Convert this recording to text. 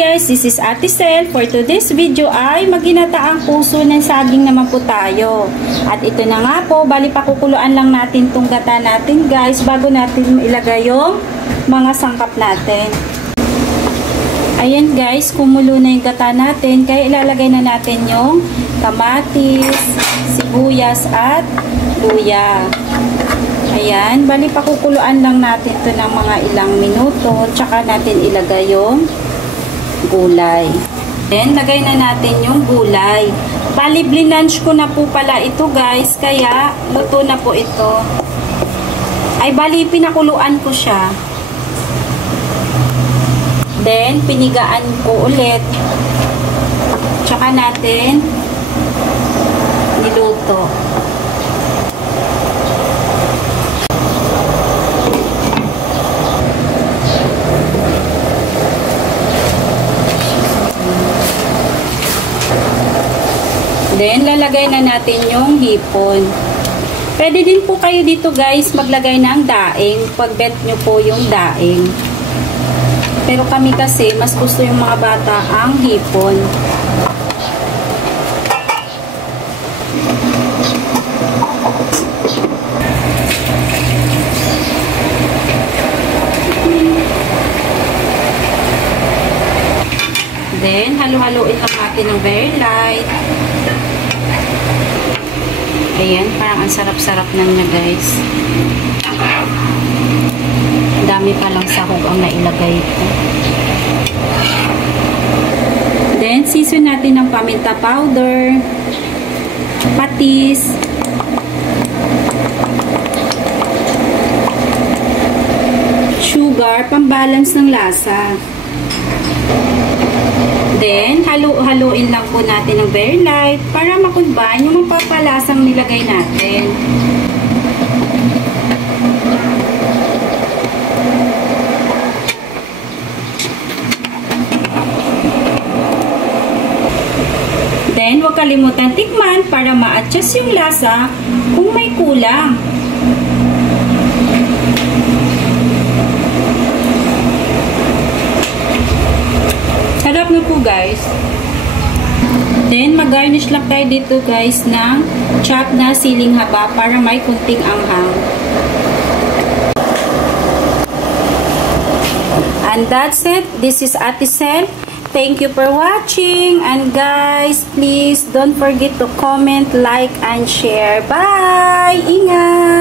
guys, this is Ate Sel. For today's video ay maginataang puso ng saging naman po tayo. At ito na nga po, bali pakukuluan lang natin itong gata natin guys bago natin ilagay yung mga sangkap natin. Ayan guys, kumulo na yung gata natin, kaya ilalagay na natin yung kamatis, sibuyas at luya. Ayan, bali pakukuluan lang natin ito ng mga ilang minuto, tsaka natin ilagay yung gulay. Then, lagay na natin yung gulay. Bali, blinange ko na po pala ito guys, kaya luto na po ito. Ay, bali, pinakuluan ko siya. Then, pinigaan ko ulit. Tsaka natin niluto. Then, lalagay na natin yung hipon. Pwede din po kayo dito guys maglagay ng daing. Pag-bet nyo po yung daing. Pero kami kasi, mas gusto yung mga bata ang hipon. Then, halo-haloin lang natin ng very light. Ayan, parang ang sarap-sarap na niya guys. Ang dami palang sahog ang nailagay ito. Then, season natin ng paminta powder, patis, sugar, pambalance ng lasa. Then, halo-haloin lang po natin ng very light para makumbine yung mapapalasang nilagay natin. Then, huwag kalimutan tikman para ma-adjust yung lasa kung may kulang. Sarap na po guys. Then, mag-garnish lang tayo dito guys ng chop na siling haba para may kunting anghang. And that's it. This is Ate Sel. Thank you for watching. And guys, please don't forget to comment, like, and share. Bye! Ingat!